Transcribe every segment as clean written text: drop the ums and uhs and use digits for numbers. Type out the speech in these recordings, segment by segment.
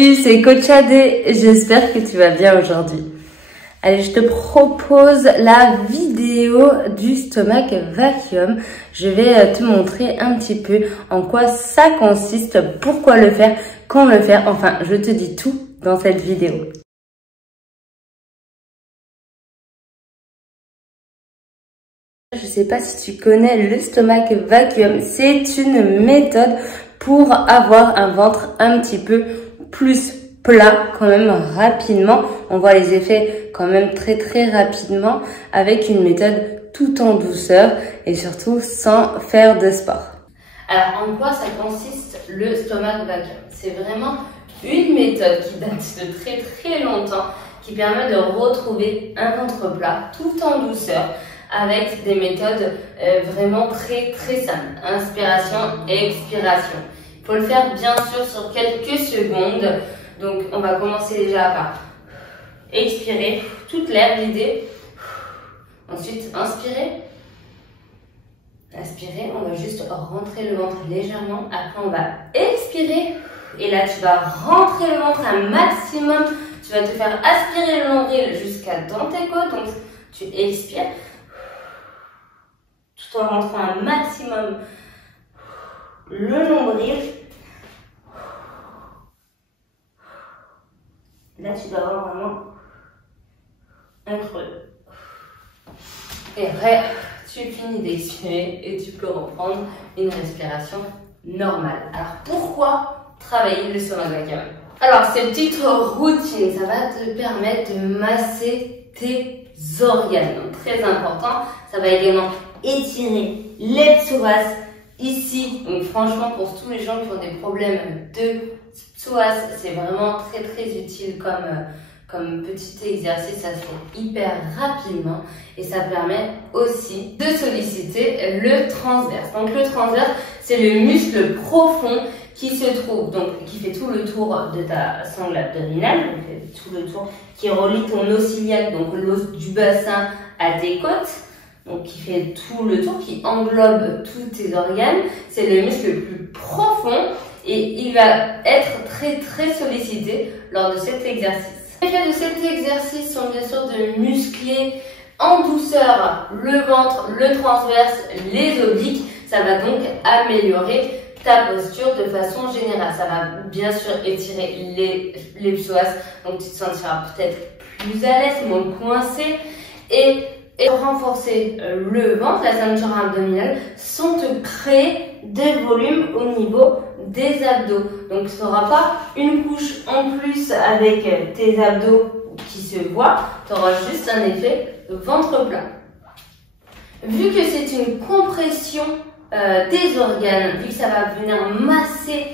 Salut, c'est Coach Adé, j'espère que tu vas bien aujourd'hui. Allez, je te propose la vidéo du stomach vacuum. Je vais te montrer un petit peu en quoi ça consiste, pourquoi le faire, quand le faire. Enfin, je te dis tout dans cette vidéo. Je sais pas si tu connais le stomach vacuum. C'est une méthode pour avoir un ventre un petit peu plus plat quand même rapidement. On voit les effets quand même très rapidement avec une méthode tout en douceur et surtout sans faire de sport. Alors en quoi ça consiste le stomach vacuum? C'est vraiment une méthode qui date de très longtemps qui permet de retrouver un ventre plat tout en douceur avec des méthodes vraiment très saines. Inspiration et expiration. Il faut le faire bien sûr sur quelques secondes. Donc on va commencer déjà par expirer toute l'air vider. Ensuite inspirer. Inspirer, on va juste rentrer le ventre légèrement. Après on va expirer. Et là tu vas rentrer le ventre un maximum. Tu vas te faire aspirer le nombril jusqu'à dans tes côtes. Donc tu expires. Tout en rentrant un maximum le nombril. Là, tu dois avoir vraiment un creux. Et après, tu finis d'expirer et tu peux reprendre une respiration normale. Alors, pourquoi travailler le stomach vacuum? Alors, ces petites routines, ça va te permettre de masser tes organes. Donc, très important. Ça va également étirer les psoas ici. Donc, franchement, pour tous les gens qui ont des problèmes de psoas, c'est vraiment très utile comme petit exercice. Ça se fait hyper rapidement et ça permet aussi de solliciter le transverse. Donc, le transverse, c'est le muscle profond qui se trouve, donc qui fait tout le tour de ta sangle abdominale, donc tout le tour qui relie ton os iliaque, donc l'os du bassin, à tes côtes, donc qui fait tout le tour, qui englobe tous tes organes. C'est le muscle le plus profond et il va être très sollicité lors de cet exercice. Les effets de cet exercice sont bien sûr de muscler en douceur le ventre, le transverse, les obliques. Ça va donc améliorer ta posture de façon générale. Ça va bien sûr étirer les psoas, donc tu te sentiras peut-être plus à l'aise, moins coincé et renforcer le ventre, la ceinture abdominale, sans te créer des volumes au niveau des abdos. Donc tu n'auras pas une couche en plus avec tes abdos qui se voient, tu auras juste un effet ventre plat. Vu que c'est une compression des organes, vu que ça va venir masser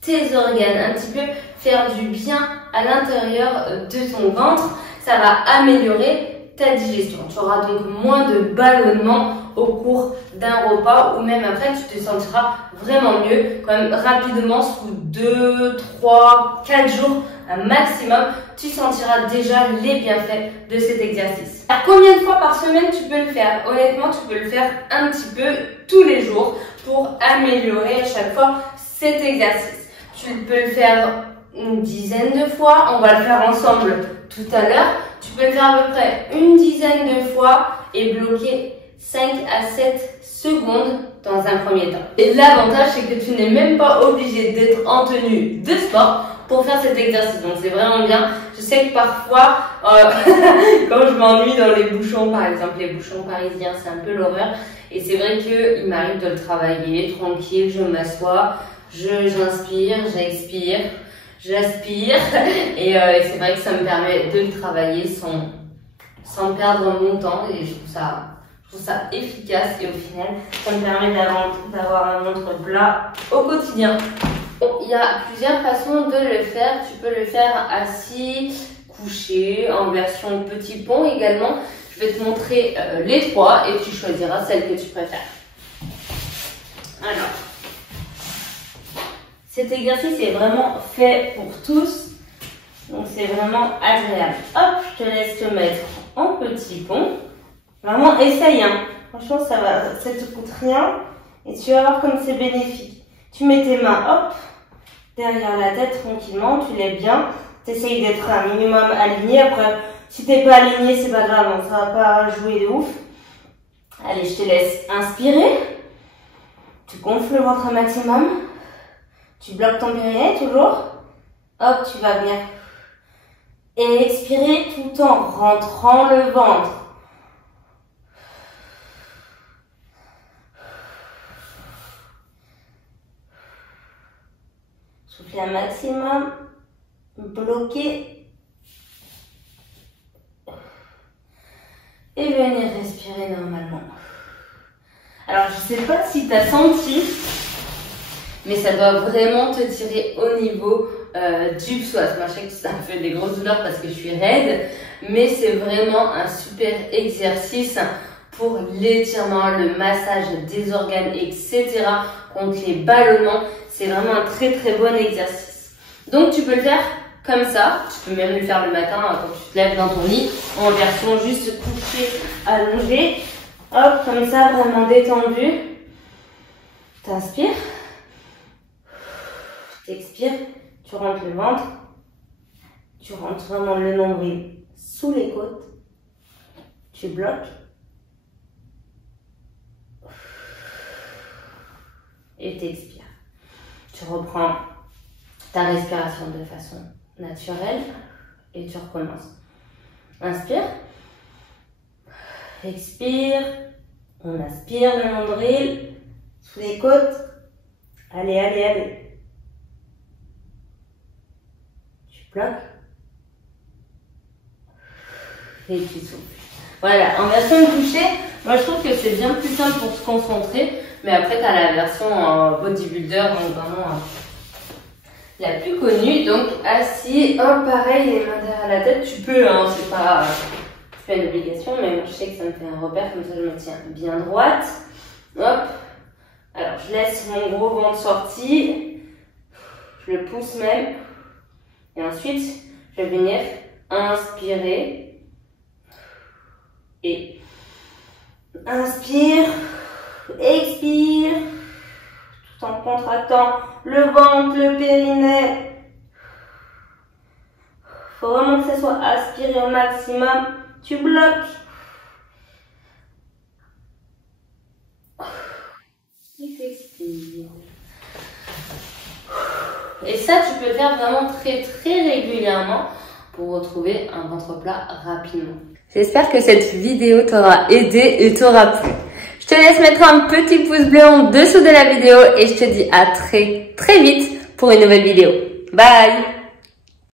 tes organes, un petit peu faire du bien à l'intérieur de ton ventre, ça va améliorer ta digestion. Tu auras donc moins de ballonnement au cours d'un repas ou même après, tu te sentiras vraiment mieux. Quand même rapidement, sous 2, 3, 4 jours un maximum, tu sentiras déjà les bienfaits de cet exercice. Alors, combien de fois par semaine tu peux le faire? Honnêtement, tu peux le faire un petit peu tous les jours pour améliorer à chaque fois cet exercice. Tu peux le faire une dizaine de fois. On va le faire ensemble tout à l'heure. Tu peux le faire à peu près une dizaine de fois et bloquer 5 à 7 secondes dans un premier temps. Et l'avantage, c'est que tu n'es même pas obligé d'être en tenue de sport pour faire cet exercice. Donc c'est vraiment bien. Je sais que parfois, quand je m'ennuie dans les bouchons, par exemple les bouchons parisiens, c'est un peu l'horreur. Et c'est vrai qu'il m'arrive de le travailler tranquille, je m'assois, j'inspire, j'expire. J'aspire et c'est vrai que ça me permet de le travailler sans perdre mon temps et je trouve ça efficace et au final ça me permet d'avoir un ventre plat au quotidien. Bon, il y a plusieurs façons de le faire. Tu peux le faire assis, couché, en version petit pont également. Je vais te montrer les trois et tu choisiras celle que tu préfères. Alors, cet exercice est vraiment fait pour tous, donc c'est vraiment agréable. Hop, je te laisse te mettre en petit pont. Vraiment, essaye, hein. Franchement, ça te coûte rien et tu vas voir comme c'est bénéfique. Tu mets tes mains, hop, derrière la tête tranquillement, tu lèves bien. T'essayes d'être un minimum aligné. Après, si t'es pas aligné, c'est pas grave, ça va pas jouer de ouf. Allez, je te laisse inspirer. Tu gonfles le ventre au maximum. Tu bloques ton périnée toujours. Hop, tu vas bien. Et expirer tout en rentrant le ventre. Soufflez un maximum. Bloquer. Et venir respirer normalement. Alors, je sais pas si tu as senti, mais ça doit vraiment te tirer au niveau du psoas. Moi, je sais que ça me fait des grosses douleurs parce que je suis raide, mais c'est vraiment un super exercice pour l'étirement, le massage des organes, etc. contre les ballonnements. C'est vraiment un très très bon exercice. Donc, tu peux le faire comme ça. Tu peux même le faire le matin quand tu te lèves dans ton lit en version juste couchée, allongée. Hop, comme ça, vraiment détendu. T'inspires. T'expires. Tu rentres le ventre. Tu rentres vraiment le nombril sous les côtes. Tu bloques. Et t'expires. Tu reprends ta respiration de façon naturelle et tu recommences. Inspire. Expire. On aspire le nombril sous les côtes. Allez, allez, allez. Tu bloques. Et tu souffles. Voilà, en version couchée, moi je trouve que c'est bien plus simple pour se concentrer. Mais après, tu as la version bodybuilder, donc vraiment la plus connue. Donc assis, hop, pareil, les mains derrière la tête. Tu peux, hein, c'est pas une obligation, mais moi je sais que ça me fait un repère, comme ça je me tiens bien droite. Hop. Alors je laisse mon gros ventre sorti. Je le pousse même. Et ensuite, je vais venir inspirer. Et inspire, expire, tout en contractant le ventre, le périnée. Il faut vraiment que ça soit aspiré au maximum. Tu bloques. Et t'expires. Et ça, tu peux le faire vraiment très très régulièrement pour retrouver un ventre plat rapidement. J'espère que cette vidéo t'aura aidé et t'aura plu. Je te laisse mettre un petit pouce bleu en dessous de la vidéo et je te dis à très très vite pour une nouvelle vidéo. Bye!